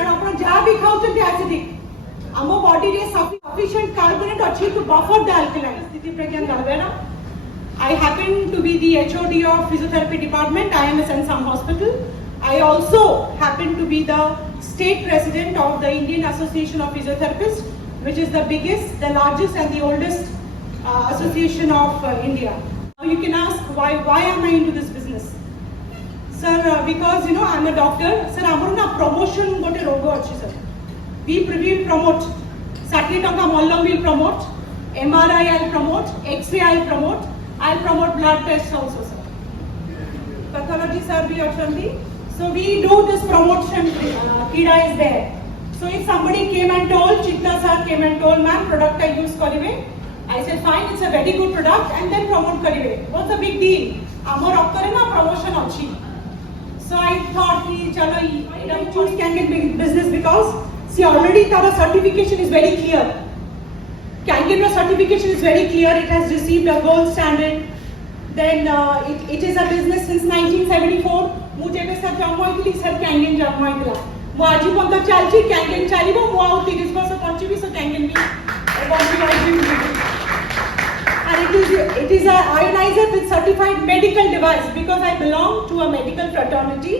कारण आपण जहाँ भी खाऊ ते एसिडिक आम बॉडी रे सफिशिएंट कार्बोनेट अच्छी टू बफर द अल्कलाइन स्थिति प्रज्ञान गलबेना I happen to be the HOD of physiotherapy department, IMS and some hospital. I also happen to be the state president of the Indian Association of Physiotherapists, which is the biggest, the largest and the oldest association of India. Now you can ask why am I into this business? Sir, because I'm a doctor. Sir, amar na promotion gote rogo achi sir. We will promote. 60 taka mallam will promote. MRI I'll promote. X-ray I'll promote. I'll promote blood tests also, sir. Pathology sir bhi achandi. So we do this promotion. Kida is there. So if somebody came and told, Chitta sir came and told, ma'am, product I use karibe. I said, fine, it's a very good product, and then promote karibe. What's the big deal? Amar okkare na promotion achi. So I thought, ki chalo, I choose Kangen business because see already tara certification is very clear. Kangen certification is very clear. It has received a gold standard. Then it is a business since 1974. ମୁଁ ଯେବେ sir ଜନ୍ମ ହେଇଥିଲି sir କ୍ୟାଙ୍ଗେନ୍ ଜନ୍ମ ହେଇଥିଲା ମୁଁ ଆଜି ପର୍ଯ୍ୟନ୍ତ ଚାଲିଛି କ୍ୟାଙ୍ଗେନ୍ ଚାଲିବ ମୁଁ ଆଉ 30 ବର୍ଷ ବଞ୍ଚିବି ସୋ କ୍ୟାଙ୍ଗେନ୍ ବି ବଞ୍ଚିବି and it is a ionizer with certified medical device because I belong to a medical fraternity.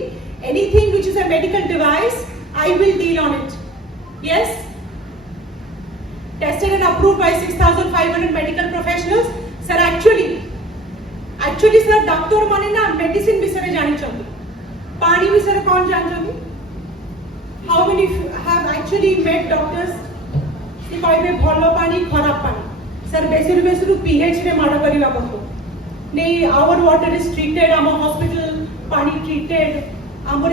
Anything which is a medical device I will deal on it. Yes, tested and approved by 6,500 medical professionals. Sir, actually sir doctor माने ना medicine विषय जानी चाहिए पानी विषय कौन जान चाहिए how many have actually met doctors कि कहबे भलो पानी खराब पानी सर बेसिरु pH रे माड करिवा को नहीं our water is treated our hospital पानी treated our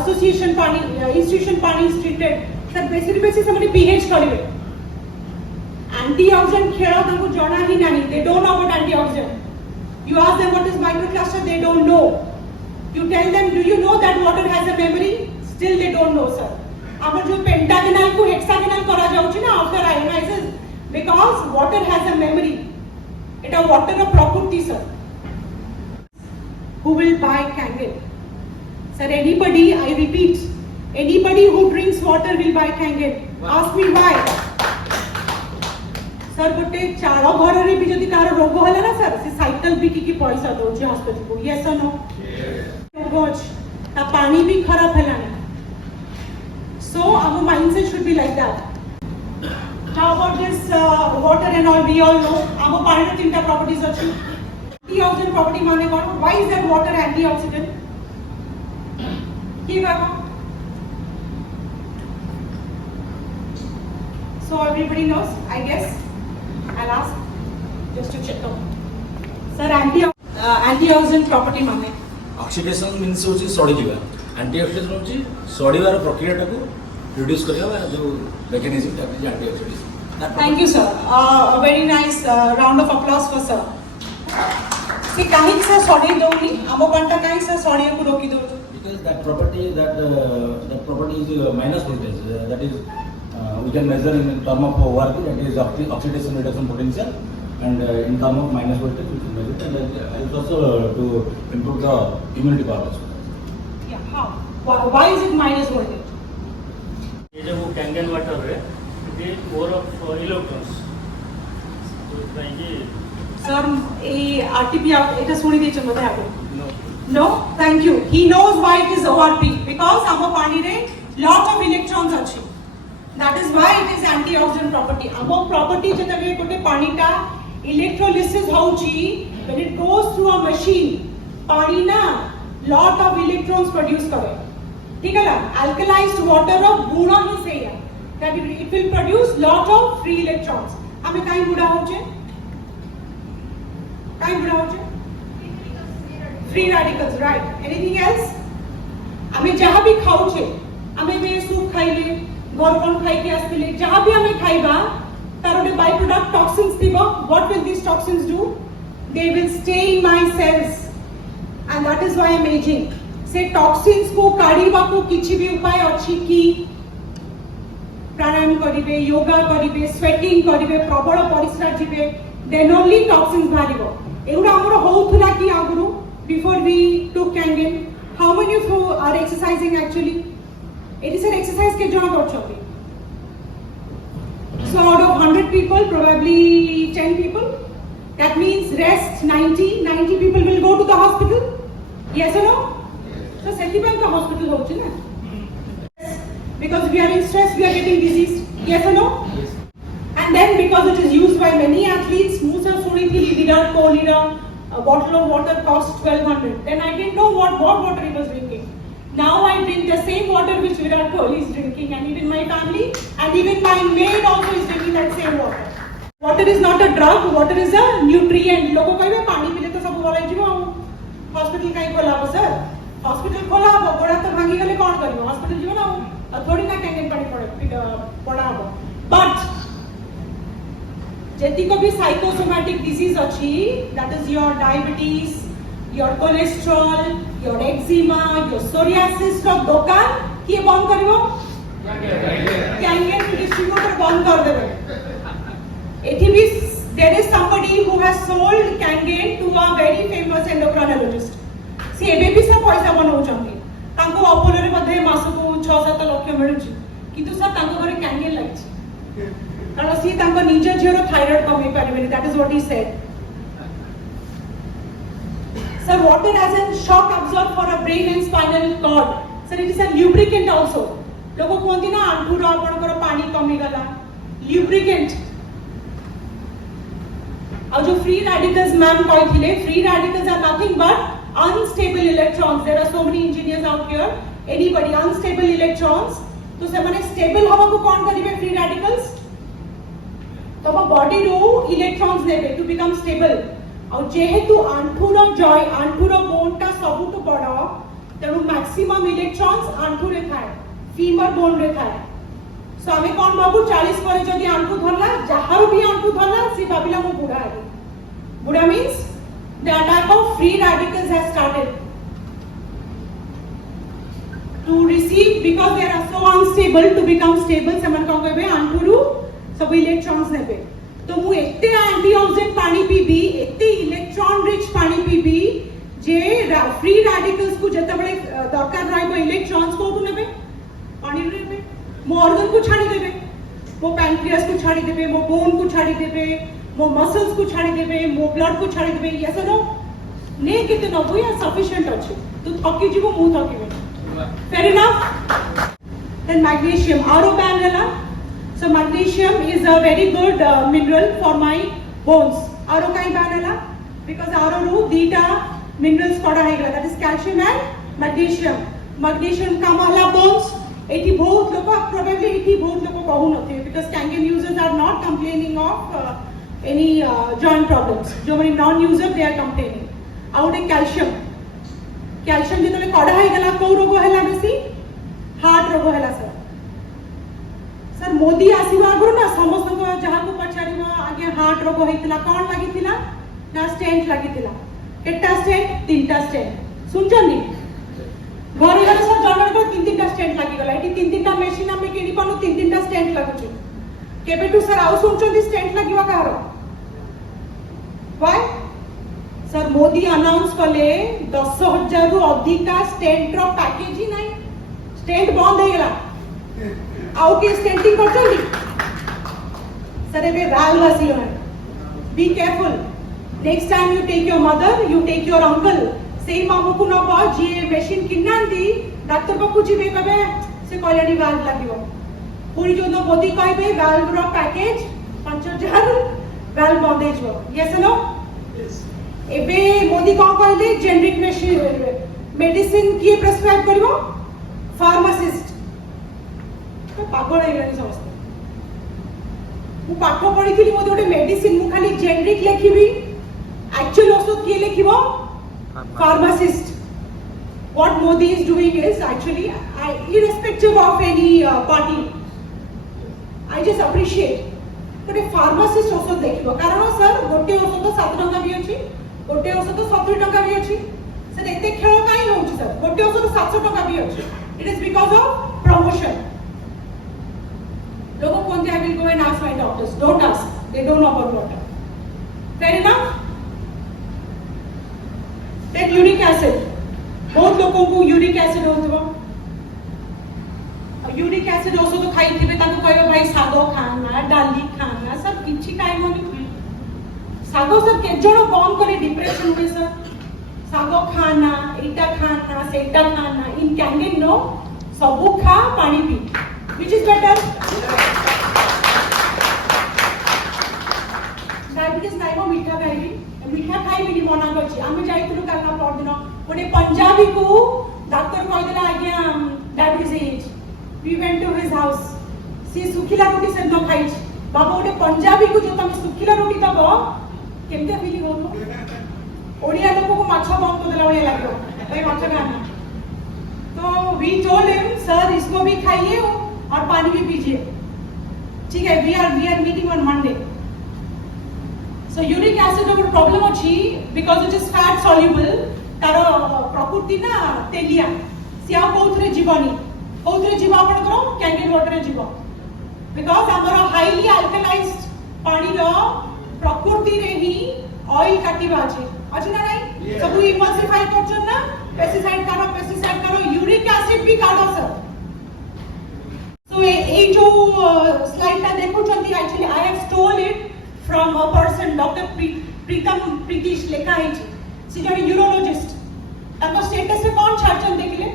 association पानी institution पानी is treated सर बेसिरु से pH करिवे antioxidant खेला ताको जाना ही नहीं they don't know about antioxidant. You ask them what is microcluster, they don't know. You tell them, do you know that water has a memory? Still they don't know, sir. Amar jo pentagonal ko hexagonal kara jauchi na after ionizers because water has a memory. Eta water a prakriti, sir. Who will buy Kangen? Sir, anybody, I repeat, anybody who drinks water will buy Kangen. Ask me why. Sir गोटे चार घर रे भी जदि car रोग होला ना sir से साइकिल भी की पैसा दोची हॉस्पिटल को यस और नो रोग अछि ता पानी भी खराब हैला so our mindset should be like that how about this water and all we all know our पानी रे तीनटा प्रॉपर्टीज अछि एंटीऑक्सीडेंट प्रॉपर्टी माने कोन why is that water antioxidant की बात so everybody knows I guess I'll ask just to check out. Sir, antioxidant property माने oxidation means होची सड़ी जीवा एंटीऑक्सीडेंट होची सड़ीवार प्रक्रिया टाको रिड्यूस करबा जो mechanism that antioxidant. Thank you sir. A very nice round of applause for sir. से काहे से सड़ी दोनी आमो पांटा काहे से सड़ी को रोकी दो because that property is minus voltage that is we can measure in term of ORP, that is oxidation reduction potential, and in term of minus voltage we can measure it, and helps also to improve the immunity power also. Yeah, how? Why is it minus voltage? ये जो Kangen water है, it is more of electrons. तो इतना ही Sir, ये RTP এটা শুনি দিয়েছেন মতে আগে no. No, thank you. He knows why it is ORP because आमो पानी रे lot of electrons अछि. That is why it is antioxidant property. Amo property jetale gote pani ta electrolysis hauchi when it goes through a machine pani na lot of electrons produce kare ठीक है ना alkalized water of guna hi seya that it will produce lot of free electrons ame kai buda hoche free radicals right anything else ame jaha bhi khauche ame be soup khaile गरकन खाई के आसले जहां भी हमें खाइबा तार ओटे by product toxins दिबो what will this toxins do they will stay in my cells and that is why I am ageing से टॉक्सिन्स को काढीबा को किछि भी उपाय अछि कि प्राणायाम करिवे योगा करिवे स्वेटिंग करिवे प्रबल परिश्रा जिवे देन ओनली टॉक्सिन्स बाहरिबो एउडा हमर होउथला कि आगुरु before we took Kangen how many of you are exercising actually It is an exercise ke jana korchoti. So out of 100 people, probably 10 people. That means rest 90 people will go to the hospital. Yes or no? So setibang ka hospital hochi na. Because we are in stress, we are getting diseased. Yes or no? Yes. And then because it is used by many athletes, Musa Suniti Virat Kohli, a bottle of water costs 1200. Then I didn't know what water he was drinking. Now I drink the same water which Virat Kohli is drinking, and even my family, and even my maid also is drinking that same water. Water is not a drug, water is a nutrient. लोगों को ये पानी पीले तो सब बोला जीवा hospital का ही खोला हो सर हॉस्पिटल खोला हो बड़ा तो भांगी गले कौन करियो हॉस्पिटल जीवा ना हो थोड़ी ना कैंगन पानी पड़ा हो but जेती को भी साइकोसोमैटिक डिजीज अच्छी that is your diabetes, your cholesterol, your eczema, your psoriasis का दुकान किए बंद करियो कैंगन डिस्ट्रीब्यूटर बंद कर देवे एठी भी there is somebody who has sold Kangen to a very famous endocrinologist. See, एबे भी सब पैसा बनाउछंती तांको अपोलो रे मध्ये मासको 6-7 लाख मिलुची किंतु सर तांको घरे Kangen लागिछि कारण सी तांको निज झियर थायराइड कमी परिबेनी that is what he said. Sir, water as a shock absorber for a brain and spinal cord. Sir, it is a lubricant also. लोगो कोंती ना आंठुरा आपनकर पानी कमी गला lubricant. और जो free radicals मैम कहथिले free radicals are nothing but unstable electrons. There are so many engineers out here. Anybody unstable electrons तो से माने stable हवा को कौन करिवे free radicals तो हम बॉडी रो इलेक्ट्रॉन्स नेबे to become stable. और जेहेतु आंठुर जॉय आंठुर बोन टा सबुठ बड़ तेणु मैक्सिमम इलेक्ट्रॉन्स आंठु रे थाए फीमर बोन रे थाए सो आमे कोन बाबू 40 पर जदी आंठु धरला जहार भी आंठु धरला से भाबिला मो बुढ़ा है बुढ़ा means the attack of free radicals has started to receive because they are so unstable to become stable seman कोन कहबे आंठु रु सब इलेक्ट्रॉन्स नेबे तो मु एते एंटीऑक्सीडेंट पानी पीबी एते इलेक्ट्रॉन रिच पानी पीबी जे फ्री रेडिकल्स को जते बड़े दरकार रहबो इलेक्ट्रॉन्स को नेबे पानी नेबे मो ऑर्गन को छाड़ी देबे मो पैनक्रियास को छाड़ी देबे मो बोन को छाड़ी देबे मो मसल्स को छाड़ी देबे मो ब्लड को छाड़ी देबे यस नो ने केते नबो या सफिशिएंट अछि तो थकी जीवो मु थकीबे फेयर इनफ देन मैग्नीशियम आरो बैन हला so magnesium is a very good mineral for my bones aro kai banala because aro ru dita minerals pada hai gala that is calcium and magnesium kamala bones eti bahut loko probably eti bahut loko kahu nathi because Kangen users are not complaining of any joint problems jo many non user they are complaining out calcium jetole pada hai gala ko rogo hela besi heart rogo hela sir sir Modi आसीबा आगु ना समस्त को जहा को पछाड़ीबा आगे heart रोग होइतिला कोन लागितिला ना स्टेंट लागितिला केटा स्टेंट तीनटा स्टेंट सुनजनी घरे घरे सब जनर को तीन-तीनटा स्टेंट लागि गला एटी तीन-तीनटा मशीन हम केडी पानु तीन-तीनटा स्टेंट लागुची केबेटू सर आउ सुनचोंती स्टेंट लागिबा कारो व्हाई सर मोदी अनाउंस कले 10,000 रु अधिका स्टेंट रो पैकेज ही नाही स्टेंट बंद हे गेला आउ के स्टेंटिंग करछली सर एबे राल वासी हो be careful next time you take your mother you take your uncle सेही मामू को न बा जे मशीन किन्नांती डॉक्टर को जिबे कबे से क्वालिटी वाल्व लागिवो पूरी जो न मोदी कहबे वाल्व रो पैकेज 5000 वाल्व बंद हेजो यस नो यस एबे मोदी को कहले जेनरिक मशीन मेडिसिन की प्रिस्क्राइब करबो फार्मासिस्ट तो पागल है गलानी समस्त मु पाठ पढिथिली मोदी ओटे मेडिसिन मु खाली जेनरिक लेखिबी एक्चुअल औषध के लेखिबो pharmacist what Modi is doing is actually irrespective of any party I just appreciate but a pharmacist औषध देखिबो कारण सर गोटे औषध 7 टका भी अछि गोटे औषध 70 टका भी अछि सर एते खेळ काई होउछि सर गोटे औषध 700 टका भी अछि it is because of promotion लोगों को I will go and ask my doctors don't ask they don't know about water fair enough then uric acid बहुत लोगों को यूरिक एसिड होता है यूरिक एसिड औषध खाई थिबे ताको कहबे भाई सागो खाना डाली खाना सब किछि खाइबोनी सागो सब के जण कम करे डिप्रेशन हुए सर सागो खाना एटा खाना सेटा खाना इन कैंडिड नो सबु खा पानी P which is better diabetes नाइ मो मीठा खाइबी मना करछि आमे जाइतलु कालना पर दिन गोटे पंजाबी को डॉक्टर कहदेला आज्ञा diabetes is we went to his house सी सुखिला रोटी से न खाइ बाबा गोटे पंजाबी को जो तुम सुखिला रोटी दबो केमते फीलिंग हो ओडिया लोग को माछ बंद कर देला भलिया लागो भाई माछ खाना तो वी टोल्ड हिम सर इसको भी खाइए और पानी भी पीजिए ठीक है we are meeting on Monday so uric acid रो प्रॉब्लम अछि because it is fat soluble तार प्रकृति ना तेलिया सिया कोथरे जीवनी कोथरे जीव आपण करो कैंडिड वाटर जीव बिकॉज़ हमर हाईली अल्कलाइज्ड पानी रो प्रकृति रे ही ऑयल काटिबा अछि ना नहीं सब इमल्सिफाई करछन ना पेस्टिसाइड करो यूरिक एसिड भी काढो सर सो ए जो स्लाइड ता देखो छथि actually I have stole it from a person doctor Pritam Pritish लेखा है सी जने यूरोलॉजिस्ट ताको स्टेटस से कोन छाड़छन देखले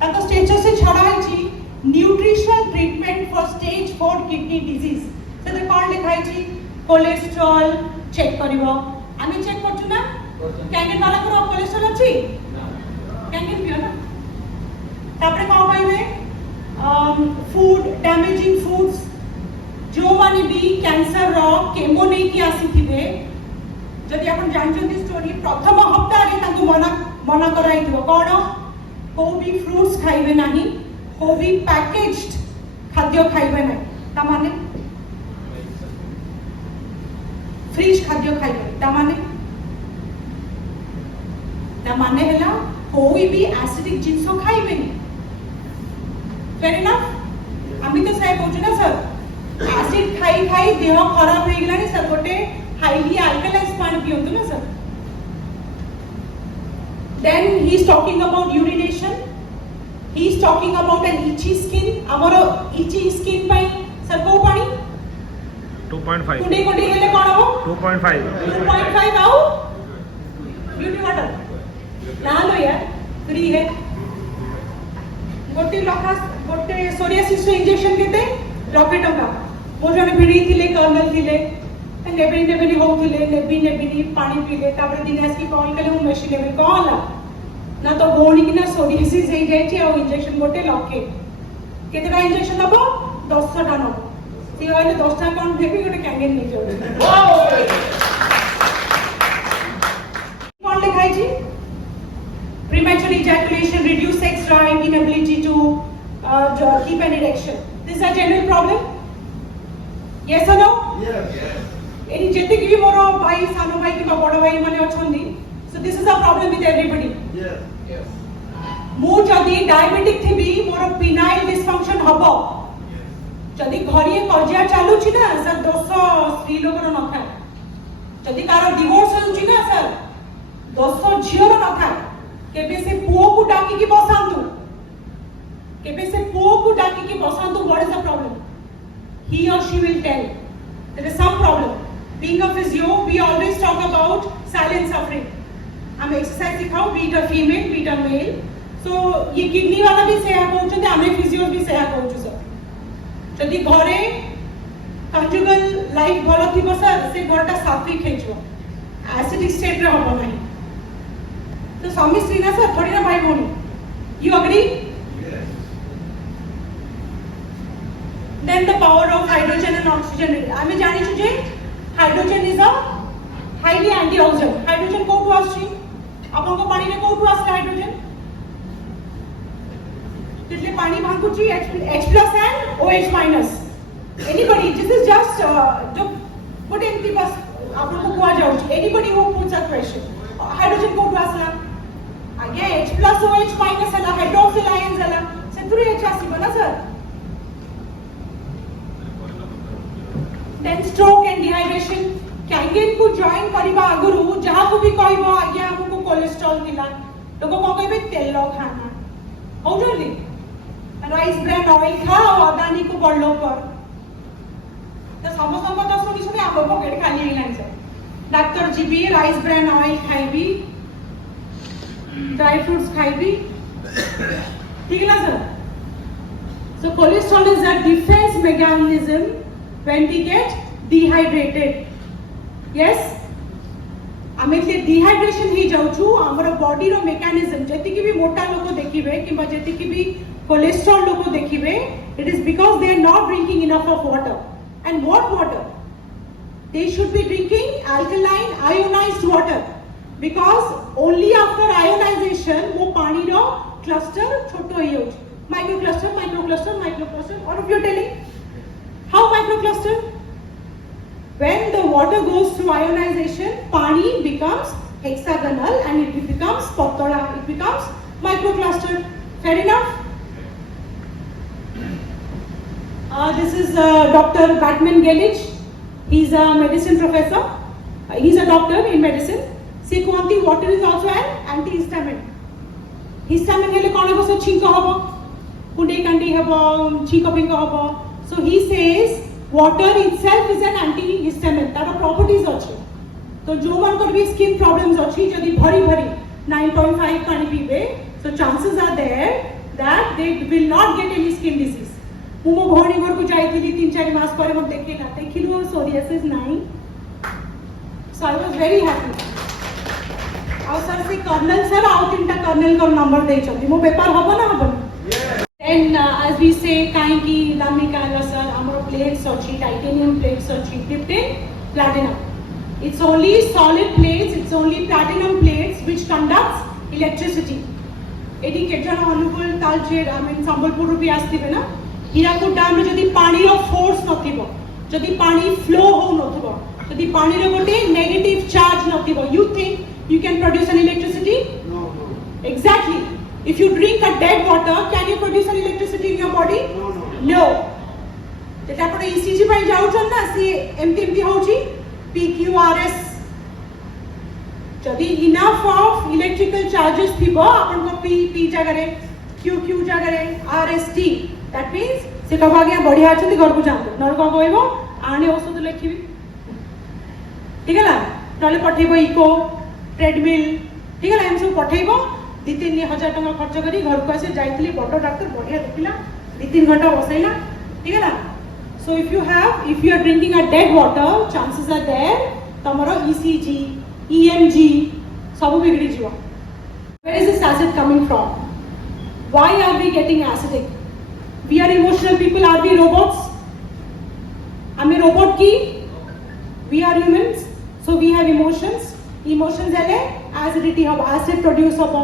ताको स्टेटस से छाड़ा है nutritional treatment for stage 4 kidney disease से कोन लिखा है कोलेस्ट्रॉल चेक करिवो आमी चेक करछु ना कैंडिड वाला को कोलेस्ट्रॉल अछि कैंडिड पियो ना तापरे कोन कहबे फूड डैमेजिंग फूड्स जो माने भी कैंसर रो केमो नहीं कि आसी थिबे जदि आपण जानछन स्टोरी प्रथम हप्ता रे ताकू मना कराई दियो कोन को भी फ्रूट्स खाइबे नाही को भी पैकेज्ड खाद्य खाइबे नाही ता माने फ्रीज खाद्य खाइबे ता माने हैला कोई भी एसिडिक जिंस खाइबे नहीं फेयर इनफ आमी तो सही कहू ना सर एसिड खाई खाई देह खराब हो गलानी सर गोटे हाईली अल्कलाइज पानी पियंतु ना sir then he is talking about urination he is talking about an itchy skin amaro itchy skin pai sir ko pani 2.5 today ko hele kon ho 2.5 आओ ब्यूटी वाटर ना लो यार फ्री है गोटे लखा गोटे सोरियासिस इंजेक्शन केते लखे टका मो जने भिड़ी थिले कर्नल थिले नेबेनी होउथिले नेबेनी पानी पीले तापर दिन आसी कॉल कले हूं मशीन में कॉल ना तो बोणी कि ना सोरियासिस हे जायछि आ इंजेक्शन गोटे लखे केतेटा इंजेक्शन दबो 10 टा नो सी वाले 10 टा कोन देबी गोटे कैंगेन नै जाउ कोन लिखाई छी premature ejaculation reduced sex drive inability to keep an erection this is a general problem yes or no any जेते कि मोर भाई सानो भाई कि बड़ भाई माने अछंदी so this is a problem with everybody मु जदी डायबिटिक थिबी मोर पिनाइल डिसफंक्शन हबो जदी घरिए कर्जा चालू छी ना सर 200 स्त्री लोकर न था जदी कार डिवोर्स होउची ना सर 200 झियोर न था केबे से पुओ को डाकी की बसांतु केबे से पुओ को डाकी की बसांतु what is the problem he or she will tell there is some problem being a physio we always talk about silent suffering हम एक्सरसाइज सिखाओ be it a female be it a male so ये kidney वाला भी सेहा कहउछते हमें physio भी सेहा कहउछु sir जदी घरे conjugal life भलो थिबो सर से घरटा सात्विक हेजो एसिडिक स्टेट रे होबो नाही तो स्वामी स्त्री ना सर थोड़ी ना भाई भौणी you agree then the power of hydrogen and oxygen आमे जानि छु जे hydrogen is a highly antioxidant hydrogen कोठु आछि आपन को पानी रे कोठु आछि हाइड्रोजन तितले पानी भांकुची H+ and OH-. Anybody this is just जो पुट इन दी बस आपन को कुआ जाउछि anybody who puts a question hydrogen कोठु आसला आगे H+ OH- हला हाइड्रोक्सिल आयंस हला सेतुरे H आसी बना sir then stroke and dehydration Kangen को जॉइन करिबा आगुरु जहा को भी कहबो आज्ञा हमको कोलेस्ट्रॉल दिला लोग को कहबे तेल खाना हो जल्दी राइस ब्रांड ऑयल खा और ऑर्गेनिक को बड़ लोग कर तो समस्त तो सुनी सुनी आप पॉकेट खाली हेलानी सर डॉक्टर जीबी राइस ब्रांड ऑयल खाइबी ड्राई फ्रूट्स खाइबी ठीक है ना sir so cholesterol is a defense mechanism when we get dehydrated yes आमे ले डिहाइड्रेशन ही जाउ छु हमर बॉडी रो मेकानिज्म जति कि भी मोटा लोग देखिबे किबा जति कि भी कोलेस्ट्रॉल लोग देखिबे it is because they are not drinking enough of water and what water they should be drinking alkaline ionized water because only after ionization वो पानी रो क्लस्टर छोटो ही होछ micro cluster all of you telling how micro cluster when the water goes through ionization pani becomes hexagonal and it becomes patala it becomes microcluster fair enough this is Dr. Batman Gelich he's a medicine professor he's a doctor in medicine see kuanti water is also an antihistamine histamine hele kone ko chinka hobo kunde kandi hobo chika pinka hobo so he says water itself is an antihistamine तार properties अछि तो जो मान को भी skin problems अछि जदी भरी भरी 9.5 पानी पीबे so chances are there that they will not get any skin disease मो भौणी घर को जाइथिली 3-4 मास परे म देखिला देखिलु psoriasis नाही so I was very happy और सर से कर्नल सर आउ तीनटा कर्नल को नंबर दे छथि मो पेपर हबो ना हबो then as we say काहे की दामी काला सर हमरो plates अछि titanium plates अछि dipped in platinum it's only solid plates it's only platinum plates which conducts electricity एडी केजन अनुकूल तालचेर I mean संबलपुर भी आस्तिबे ना हीराकुद डैम रे जदी पानी रो फोर्स नथिबो जदी पानी फ्लो हो नथिबो जदी पानी रे गोटे नेगेटिव चार्ज नथिबो you think you can produce an electricity no exactly if you drink a dead water can you produce an electricity in your body no जेटा आपण ECG पई जाउ छन ना सी एमटी होउची PQRS जदी enough of electrical charges थिबो आपण को P जगह रे Q जगह रे RST that means से कबा गया बढ़िया अछि घर को जांतो नर को कहबो आने औषध लिखिबी ठीक है ना नले पठेबो इको ट्रेडमिल ठीक है ना हम सब पठेबो 2-3 हजार टका खर्च करी घर को आसे जाइतली बड़ डॉक्टर बढ़िया देखिला 2-3 घंटा बसैला ठीक है ना so if you are drinking a dead water chances are there तमरो ECG EMG सब बिगड़ी जीवा where is this acid coming from why are we getting acidic we are emotional people are we robots हमें robot की we are humans so we have emotions हेले acidity hub acid produce hub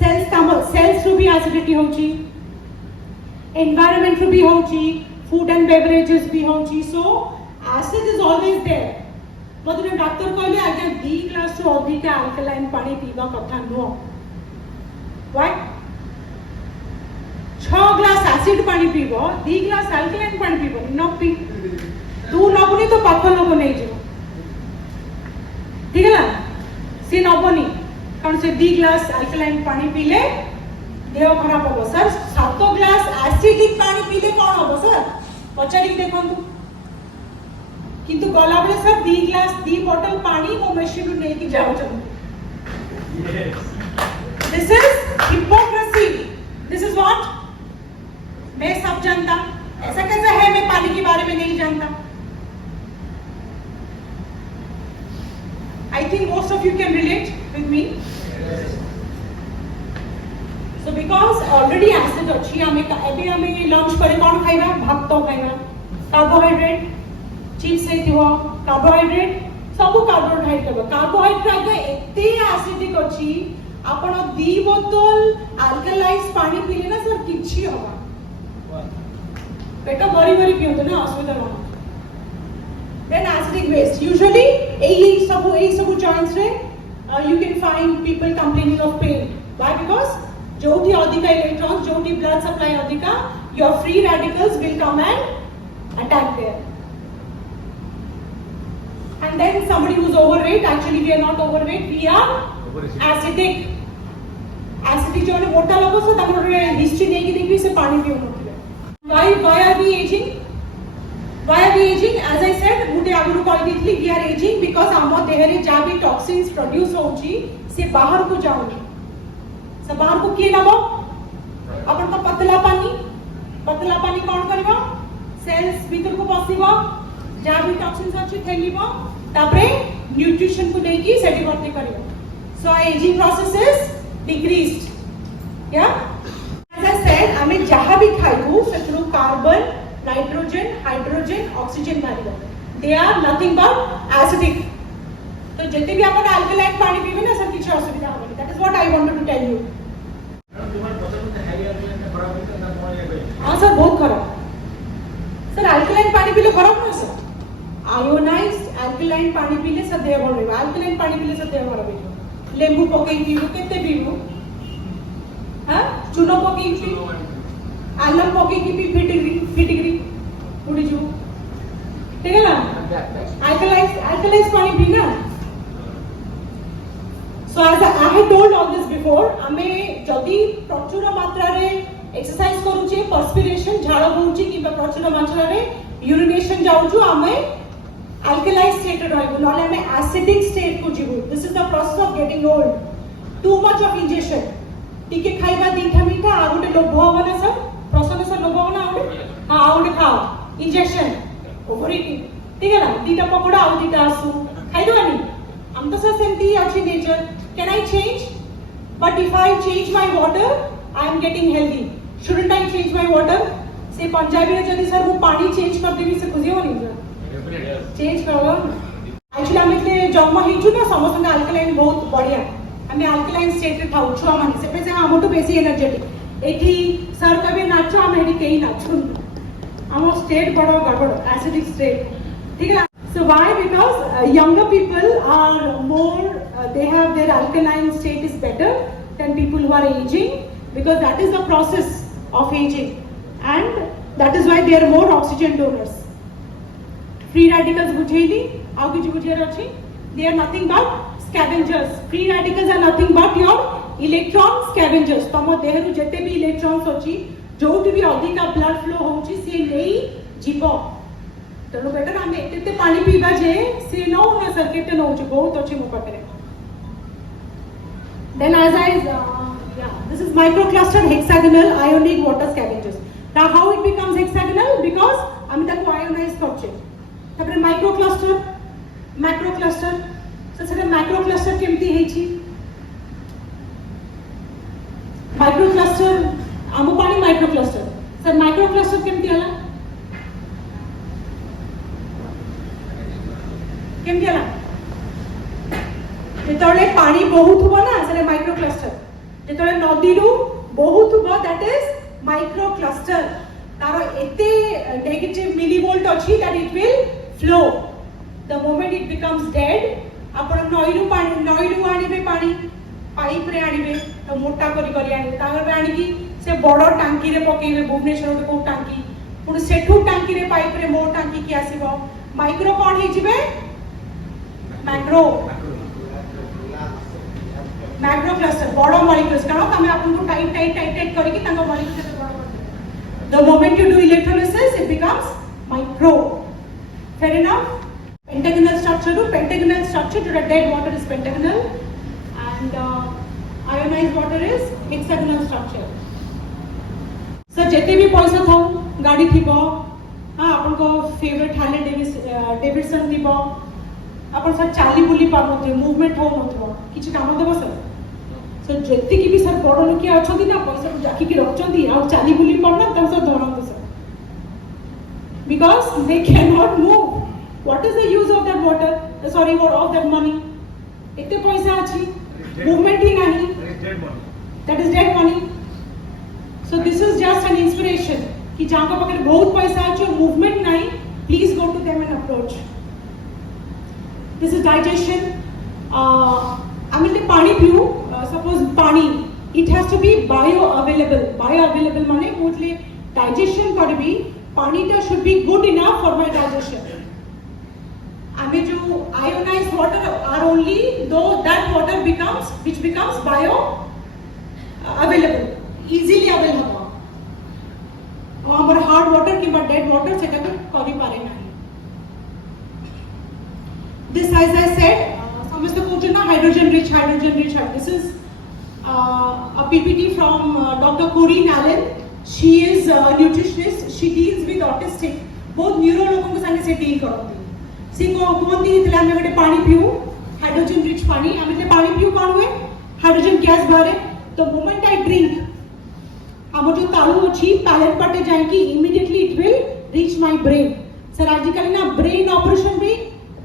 cells to be acidity होची environment to be होची food and beverages भी होची so acid is always there Madhur doctor कहले आज्ञा 2 glass से अधिक अल्कलाइन पानी पीवा कथा नो व्हाई 6 ग्लास एसिड पानी पीबो 2 ग्लास अल्कलाइन पानी पीबो न पी तू नबनी तो पाख लोग नहीं जो ठीक है ना से नबनी कारण से 2 ग्लास अल्कलाइन पानी पीले देह खराब होबो सर 7 ग्लास एसिडिक पानी पीले कोन होबो सर पचारी देखंतु किंतु गला बेले सर 2 ग्लास 2 बोतल पानी वो मशीन नहीं की जाओ चलो this is hypocrisy this is what मैं सब जानता ऐसा कैसे है मैं पानी के बारे में नहीं जानता I think most of you can relate with me so because already acid अछि हमें अभी हमें लंच करे कोन खाइबा भात तो खाइबा कार्बोहाइड्रेट चिप्स है थिवो कार्बोहाइड्रेट सब कार्बोहाइड्रेट आगे एते एसिडिक अछि आपण 2 बोतल अल्कलाइज पानी पीले ना सर किछि होगा पेट भरी भरी पियंतो ना असुविधा ना then acidic waste usually ei sabu joints re you can find people complaining of pain why because joti adhika electrons joti blood supply adhika your free radicals will come and attack there and then somebody who's overweight actually we are not overweight we are acidic acidic जो मोटा लोग से history नहीं देखिए से पानी पीऊ नथिले why are we aging as I said मुझे आगुरु कहि दिथली we are aging because आम देह रे जा भी टॉक्सिन्स प्रोड्यूस होची से बाहर को जाउनी से बाहर को किए नबो अपन को पतला पानी कौन करबो सेल्स भीतर को पसिबो जा भी टॉक्सिन्स अछि थेलिबो तापरे न्यूट्रिशन को देकी सेटी भर्ती करियो so ageing process is decreased या as I said हमें जहां भी खाइबो सेथरो कार्बन नाइट्रोजन हाइड्रोजन ऑक्सीजन बारिबो they are nothing but acidic तो जते भी अपन अल्कलाइन पानी पीबे ना सर किछ असुविधा होबनी that is what I wanted to tell you हां सर बहुत खराब सर अल्कलाइन पानी पीले खराब ना सर आयोनाइज्ड अल्कलाइन पानी पीले सर देह भर रहबो अल्कलाइन पानी पीले सर देह भर रहबो लेंबू पकई पीबो केते पीबो हां चूनो पकई पीबो आलम पकई की फिटिग्री उड़ी जो ठीक है ना अल्कलाइज पानी पीना so as I have told all this before हमें जदी प्रचुर मात्रा रे एक्सरसाइज करूचे पर्स्पिरेशन झाड़ होउची कि प्रचुर मात्रा रे यूरिनेशन जाउछु हमें अल्कलाइज स्टेट रहबो नले हमें एसिडिक स्टेट को जीवो this is the process of getting old too much of injection टिके खाइबा दीठा मीठा आ गोटे लोभ होबो ना सर प्रसन्न सर लोभ होबो ना आउटे हां आउटे खाओ इंजेक्शन ओवर इटिंग ठीक है ना दीटा पकोड़ा आउ दीटा आसु खाइ दोनी हम तो सर सेंती अछि nature can I change but if I change my water I am getting healthy shouldn't I change my water से पंजाबी रे जदी सर वो पानी चेंज कर देबी से खुशी होनी सर चेंज करो एक्चुअली हम इतने जन्म हिचु ना समस्त अल्कलाइन बहुत बढ़िया हमें अल्कलाइन स्टेट रे खाऊ छुआ माने से पे हम तो बेसी एनर्जेटिक एठी सर कबे नाचो हम एठी केही नाचो हम स्टेट बड़ो गड़बड़ एसिडिक स्टेट ठीक है so why because younger people are more they have their alkaline state is better than people who are aging because that is the process of aging and that is why they are more oxygen donors free radicals बुझेली आउ किछ बुझेर अछि they are nothing but scavengers free radicals are nothing but your electron scavengers तम देह रु जते भी electrons अछि जोटी भी अधिका ब्लड फ्लो होउची से नै जीव तेणु बेटर हम एते पानी पीबा जे से नो ना सर केते नौची बहुत अछि मो पाखरे then as I yeah this is microcluster hexagonal ionic water scavengers now how it becomes hexagonal because আমি তাকে আয়োনাইজ করছে তারপরে মাইক্রোক্লাস্টার ম্যাক্রোক্লাস্টার সেটা ম্যাক্রোক্লাস্টার কেমতি হেইছি माइक्रोक्लस्टर आमो पानी माइक्रोक्लस्टर सर माइक्रोक्लस्टर केमती हला जेतले पानी बहुत हुबो ना सेटा माइक्रोक्लस्टर जेतले नदी रु बहुत हुबो दैट इज माइक्रोक्लस्टर तारो एते नेगेटिव मिलीवोल्ट अछि that it will flow the moment it becomes dead आपण नईरु आनिबे पानी पाइप रे आनिबे तो मोटा करी आनिबे तापर आनी की से बड़ टांकी रे पकेइबे भुवनेश्वर को टांकी पुण सेठू टांकी रे पाइप रे मो टांकी की आसीबो माइक्रो कोन हे जिबे मैक्रो क्लस्टर बड़ मॉलिक्यूल्स कारण तमे आपन को टाइट करी की तांको मॉलिक्यूल से बड़ कर the moment you do electrolysis it becomes micro fair enough pentagonal structure to the dead water is pentagonal and ionized water is hexagonal structure sir जेते भी पैसा थाउ गाड़ी थिबो हां आपन को फेवरेट हार्ले डेविडसन थिबो आपन सर चाली बुली पाबो मूवमेंट हो नथबो किछि काम देबो सर जेते की भी सर बड़ लोक अछथि ना पैसा जाकी की रखचथि आ चाली बुली पाबना तम सर धरंतु sir because they cannot move what is the use of that water sorry or of that money ete paisa achi movement hi nahi that is dead money so this is just an inspiration ki janka pakare bahut paisa achi aur movement nahi please go to them and approach this is digestion ami te pani piu suppose pani it has to be bioavailable mane mostly digestion karbi pani ta should be good enough for my digestion हमें जो ionized water are only though that water becomes which becomes available easily available हम हमर hard water कि dead water सेटा को करि पारे नाही दिस एज आई सेड समस्त कहउछ ना hydrogen rich this is a PPT from Dr. Corinne Allen. She is a nutritionist. She deals with autistic. बहुत न्यूरो लोगों के संगे से डील करती सी को कोंती हितले आमे गटे पानी पिउ हाइड्रोजन रिच पानी आमे जे पानी पिउ कोन हुए हाइड्रोजन गैस बाहरे तो मोमेंट आई ड्रिंक हम जो तालू अछि पैलेट पटे जाय कि immediately it will reach my brain sir आजकल ना ब्रेन ऑपरेशन भी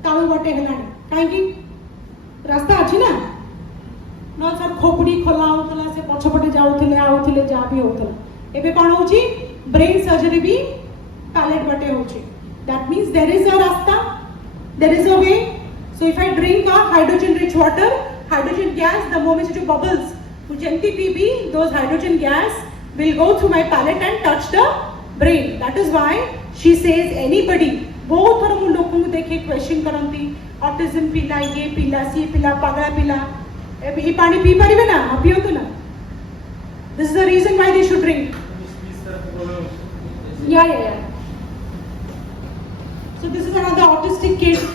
तालू बटे हलानी काहे कि रास्ता अछि ना न सर खोपड़ी खोला होतला से पछपटे जाउथिले आउथिले जा भी होतला एबे कोन होछि ब्रेन सर्जरी भी पैलेट बटे होछि that means there is a रास्ता there is a way so if I drink a hydrogen rich water hydrogen gas the moment जो bubbles who gently pee those hydrogen gas will go through my palate and touch the brain that is why she says anybody बहुत थोड़ा मु लोगों को देखे question करंती autism पिला ये पिला सी पिला पगला पिला ए पानी पी परिबे ना पियो तो ना this is the reason why they should drink yeah so this is another autistic kid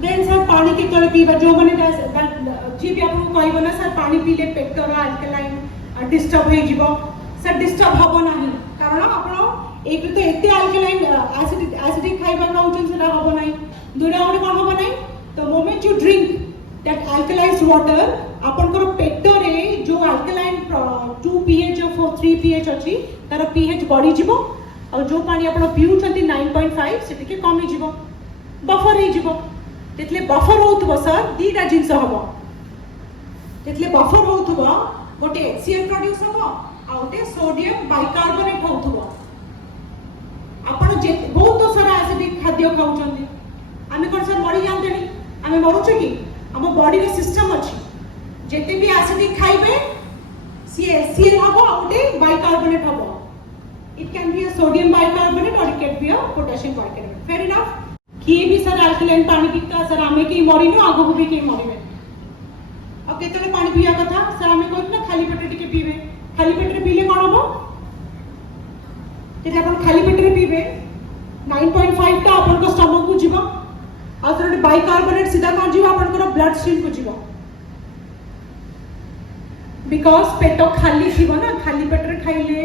then sir पानी के तले पीबा जो माने जी भी आपको कहबो ना सर पानी पीले पेटर अल्कलाइन डिस्टर्ब हो जिवो सर डिस्टर्ब हबो नाही कारण आपण एक तो एते अल्कलाइन एसिडिक खाइबा खाउछन सेटा हबो नाही दुरा ओडे कोन हबो नाही तो moment you drink that alkalised water आपण को पेटर रे जो अल्कलाइन 2 pH और 3 pH अछि तार pH बढ़ी जिवो और जो पानी आपण पिउछंती 9.5 सेति के कमी जिवो बफर हे जिवो तेतले बफर होतबो सर दीटा जिंस हबो तेतले बफर होतबो गोटे HCl प्रोड्यूस हबो आउटे सोडियम बाइकार्बोनेट होतबो आपण जे बहुत सारा एसिडिक खाद्य खाउछन्ती आमे कोन सर मरि जानतेनी आमे मरुछ कि हम बॉडी रे सिस्टम अछि जेते भी एसिडिक खाइबे सी HCl हबो आउटे बाइकार्बोनेट हबो it can be a sodium bicarbonate और it can be a potassium bicarbonate fair enough किए भी सर अल्कलाइन पानी पीता सर आमे के मरिनो आगो भी के मरिबे अब केतले पानी पिया कथा सर आमे कोइ ना खाली पेट टिके पीबे खाली पेट रे पीले कोन हबो तेरे अपन खाली पेट रे पीबे 9.5 टा अपन को स्टमक को जीवो आ सर बाइकार्बोनेट सीधा कोन जीवो अपन को ब्लड स्ट्रीम को जीवो बिकॉज़ पेट खाली थीबो ना खाली पेट रे खाइले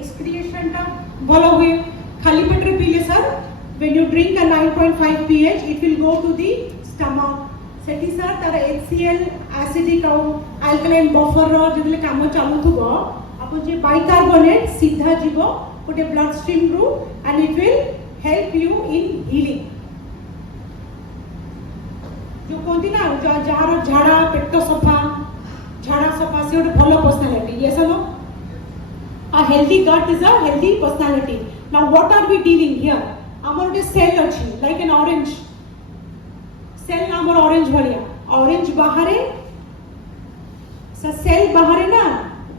एक्सक्रिएशन टा भलो हुए खाली पेट रे पीले sir when you drink a 9.5 pH it will go to the stomach Sethi sir तार HCl एसिडिक और अल्कलाइन बफर रो जेतले काम चालू थबो अपन जे बाइकार्बोनेट सीधा जीवो गोटे ब्लड स्ट्रीम रू and it will help you in healing जो कोंती ना जहार झाड़ा पेट सफा से गोटे भलो personality yes no a healthy gut is a healthy personality now what are we dealing here आमर गोटे सेल अछि लाइक एन ऑरेंज सेल आमर ऑरेंज भलिया ऑरेंज बाहरे सेल बाहरे ना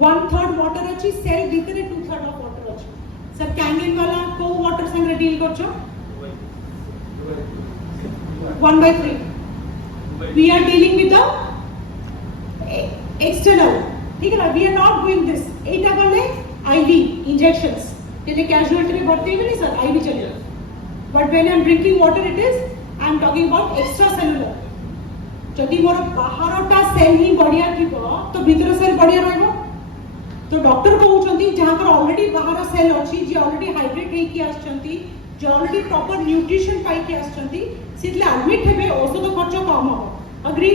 1/3 वाटर अछि सेल भीतर 2/3 ऑफ वाटर अछि सर कैंगन वाला को वाटर संग deal करछो 1/3 we are dealing with the external ठीक है ना we are not doing this एटा गले IV injections जेने कैजुअलिटी में भर्ती में नहीं सर IV चले but when I am drinking water it is I am talking about extracellular जदि मोर बाहरटा सेल ही बढ़िया थिबो तो भीतर सेल बढ़िया रहबो तो डॉक्टर कहउछंती जहां पर ऑलरेडी बाहर सेल अछि जे ऑलरेडी हाइड्रेट हे कि आछंती जे ऑलरेडी प्रॉपर न्यूट्रिशन पाई के आछंती सितले एडमिट हेबे औषध खर्च कम हो agree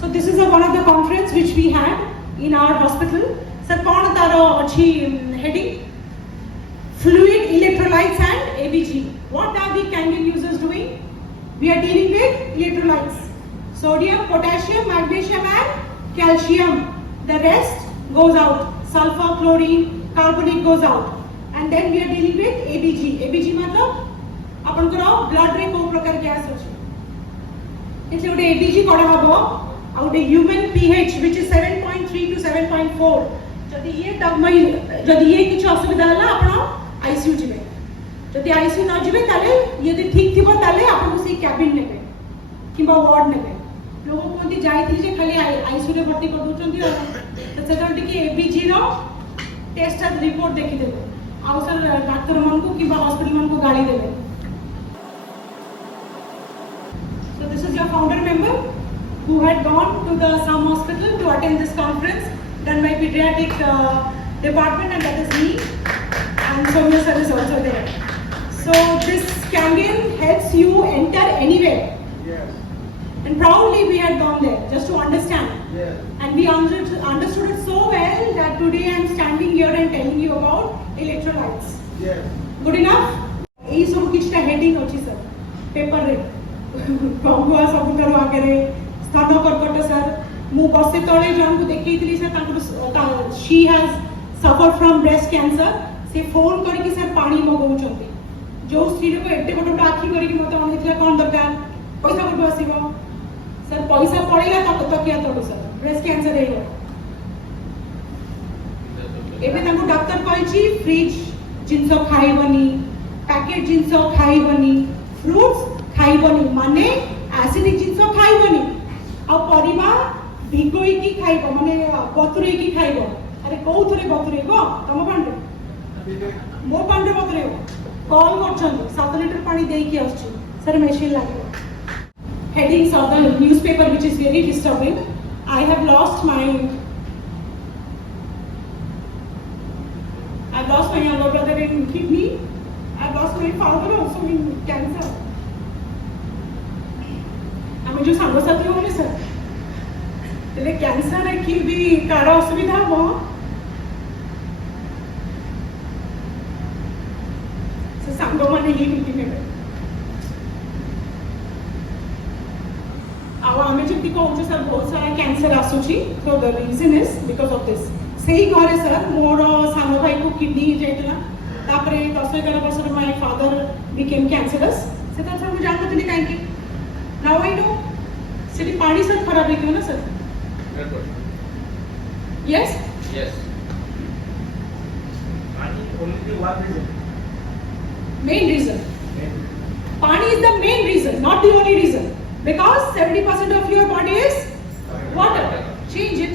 so this is one of the conference which we had in our hospital sir कोन तारो अछि heading fluid electrolytes and ABG what are the Kangen users doing we are dealing with electrolytes sodium potassium magnesium and calcium the rest goes out sulfur chlorine carbonate goes out and then we are dealing with ABG मतलब अपन को blood रे को प्रकार gas अछि એટલે ଗୋଟେ ABG कोडा हबो आ ଗୋଟେ human pH which is 7.3 to 7.4 जदि ये किछ असुविधा हला आपण आईसीयू जिवे जदि आईसीयू न जिबे ताले यदि ठीक थिबो ताले आपन से कैबिन नेबे किबा वार्ड नेबे लोग कोंती जाईथि जे खाली आईसीयू रे भर्ती कर दोचंती तो सेटा टिके एबीजी रो टेस्ट रिपोर्ट देखि देबे आ सर डॉक्टर मन को किबा हॉस्पिटल मन को गाली देबे. So this is your founder member who had gone to the SAM hospital to attend this conference done by pediatric department, and that is me, and Soumya sir is also there. So this campaign helps you enter anywhere. Yes. And proudly we had gone there just to understand. Yes. And we understood it so well that today I am standing here and telling you about electrolytes. Yes. Good enough? এই সব কিছুটা heading ଅଛି sir পেপারে গঙ্গুয়া ସବୁଠାରୁ ଆଗରେ ସ୍ଥାନ କର୍କଟ sir ମୁଁ ବର୍ଷେ ତଳେ ଜଣଙ୍କୁ ଦେଖେଇଥିଲି ସାର୍ ତାଙ୍କର she has suffered from breast cancer. ସେ ଫୋନ୍ କରିକି ସାର୍ ପାଣି ମଗଉଛନ୍ତି. ଯୋଉ ସ୍ତ୍ରୀ ଲୋକ ଏତେ ବଡ଼ ଆଖି କରିକି ମୋତେ ଅନେଇଥିଲା କ'ଣ ଦରକାର ପଇସା କୋଉଠୁ ଆସିବ ସାର୍ ପଇସା ପଳେଇଲା ତକିଆ ତଳୁ ସାର୍ ବ୍ରେଷ୍ଟ କ୍ୟାନ୍ସର ହେଇଗଲା. ଏବେ ତାଙ୍କୁ ଡାକ୍ତର କହିଛି ଫ୍ରିଜ ଜିନିଷ ଖାଇବନି, ପ୍ୟାକେଟ ଜିନିଷ ଖାଇବନି, ଫ୍ରୁଟ୍ସ ଖାଇବନି, ମାନେ ଆସିଡିକ ଜିନିଷ ଖାଇବନି, ଆଉ ପରିବା ଭିଗୋଇକି ଖାଇବ, ମାନେ ବତୁରେଇକି ଖାଇବ. ଆରେ କୋଉଥିରେ ବତୁରେଇବ? ତମ ପାଣିରେ, ମୋ ପାଣିରେ ବତୁରେଇବ. କଲ୍ କରୁଛନ୍ତି 7 ଲିଟର ପାଣି ଦେଇକି ଆସୁଛି ସାର୍ ମେସିନ୍ ଲାଗିବ. Headings of the newspaper which is very disturbing. I have lost my younger brother in kidney. I've lost my father also in cancer. আমি যে সাংসাথী হলে স্যার তাহলে ক্যান্সার কি বি কার অসুবিধা হব সে সাঙ্গ মানে হি নীতি নেবে. ଆଉ ଆମେ ଯେମିତି କହୁଛୁ ସାର୍ ବହୁତ ସାରା କ୍ୟାନ୍ସର ଆସୁଛି. ତ the reason is because of this. ସେଇ ଘରେ ସାର୍ ମୋର ସାନ ଭାଇକୁ କିଡନୀ ହେଇଯାଇଥିଲା. ତାପରେ 10-11 ବର୍ଷର ମାଇ ଫାଦର ବିକେମ୍ କ୍ୟାନ୍ସରସ୍. ସେତେବେଳେ ସାର୍ ମୁଁ ଜାଣିନଥିଲି କାହିଁକି. ନାଉ ଆଇ ନୋ. ସେଠି ପାଣି ସାର୍ ଖରାପ ହେଇଥିବ ନା sir? Yes. Yes. Only one reason. Main reason. Pani is the main reason, not the only reason. Because 70% of your body is water. Change it.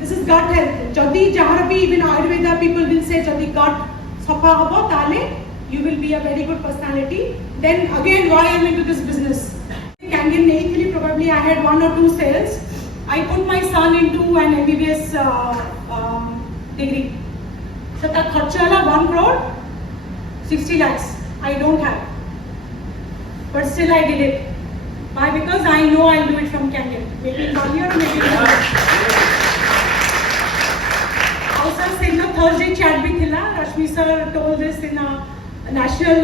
This is gut health. Jadi jahar bhi even Ayurveda people will say jadi gut safa hobo tale you will be a very good personality. Then again why I am into this business. Kangen naively probably I had 1 or 2 sales. I put my son into an MBBS degree. So that kharcha ala 1 crore 60 lakhs. I don't have. But still I did it. Why? Because I know I'll do it from Kangen. Maybe in 1 year or maybe in 1 year. Also, in the Thursday chat bhi thila, Rashmi sir told this in a national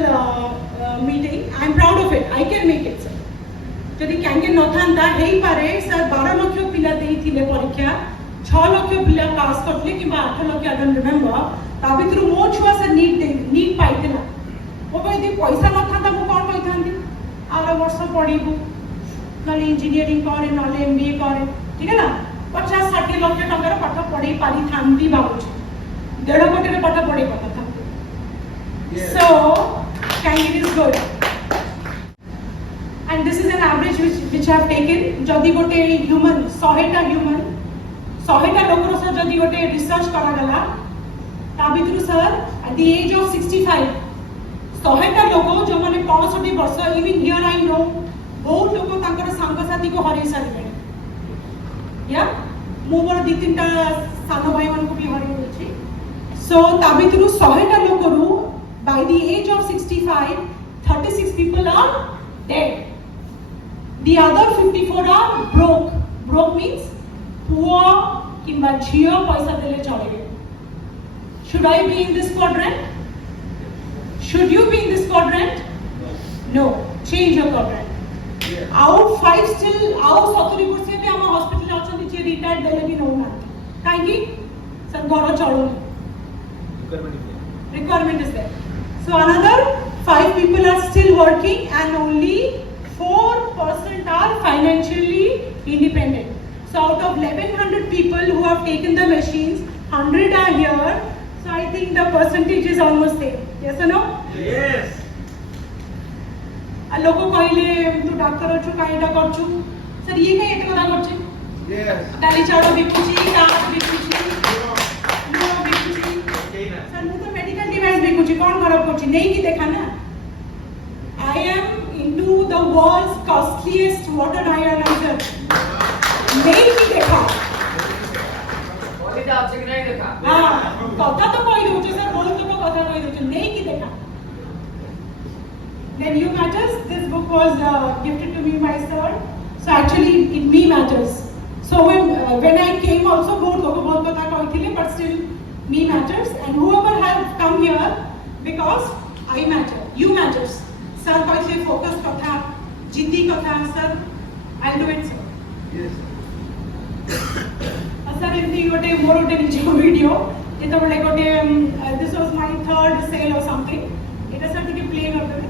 meeting. I'm proud of it. I can make it, sir. যদি ক্যাঙ্গেন নথান্তা হেই পারে sir 12 লক্ষ পিলা দেইছিলে পরীক্ষা 6 লক্ষ পিলা pass করলে কিংবা 8 লক্ষ I don't remember তা ভিতরু মো ছুয়া sir NEET পাইতিলা ও কইদি পয়সা নথান্তা মু কোন কইথান্তি আর বর্ষ পড়িবু নলে ইঞ্জিনিয়ারিং করে নলে এমবিএ করে ঠিক আছে না 50-60 লক্ষ টাকার পাঠ পড়াই পারি থান্তি ভাবুছি 1.5 কোটির পাঠ পড়াই কথা থান্তি so Kangen is good. And this is an average which I have taken. Jodi gote human, 100 human, 100 lokro sir jodi gote research kara gala. Ta bhitru sir at the age of 65, 100 loko jo mane 65 barsha, even here I know, bahut loko tankar sanga sathi ko harai saribene. Yeah, mo bor 2-3 ta sano bhai man ko bhi harai hoichi. So ta bhitru 100 lokoru by the age of 65, 36 people are dead. The other 54 are broke. Broke means poor kimba jhiyo paisa dele chalebe. Should I be in this quadrant? Should you be in this quadrant? No. Change your quadrant. Out 5 still, out 70% be ama hospital achandi je retired dele bhi no na. Kaiki? Sir goro chaluni. Requirement is there. So another 5 people are still working and only 4% are financially independent. So out of 1100 people who have taken the machines, 100 are here. So I think the percentage is almost same. Yes or no? Yes. लोग कहले तू doctor अच्छु कईटा करछु sir ये कहीं एत कथा करछे Yes. डाली चाउल बिकुची काठ बिकुची लुण बिकुची सर मु तो मेडिकल डिवाइस बिकुची कौन खराब करछि नहीं कि देखा ना I am into the world's costliest water ionizer नहीं कि देखा क्वालिटी आपसे कि नहीं देखा हाँ कथा तो कोई दूचे सर बोल तो कथा कोई दूचे नहीं कि देखा Then You Matters, this book was gifted to me by sir. So actually, it me matters. So when I came also, both लोगों बहुत पता कौन थी but still me matters. And whoever have come here, because I matter, you matters. Sir कोई से focus कथा, जिद्दी कथा sir, I'll do it sir. Yes. Sir एमती गोटे मोर गोटे निज वीडियो ये तो बड़े गोटे this was my third sale or something. इटा सर टिके प्ले कर देबे.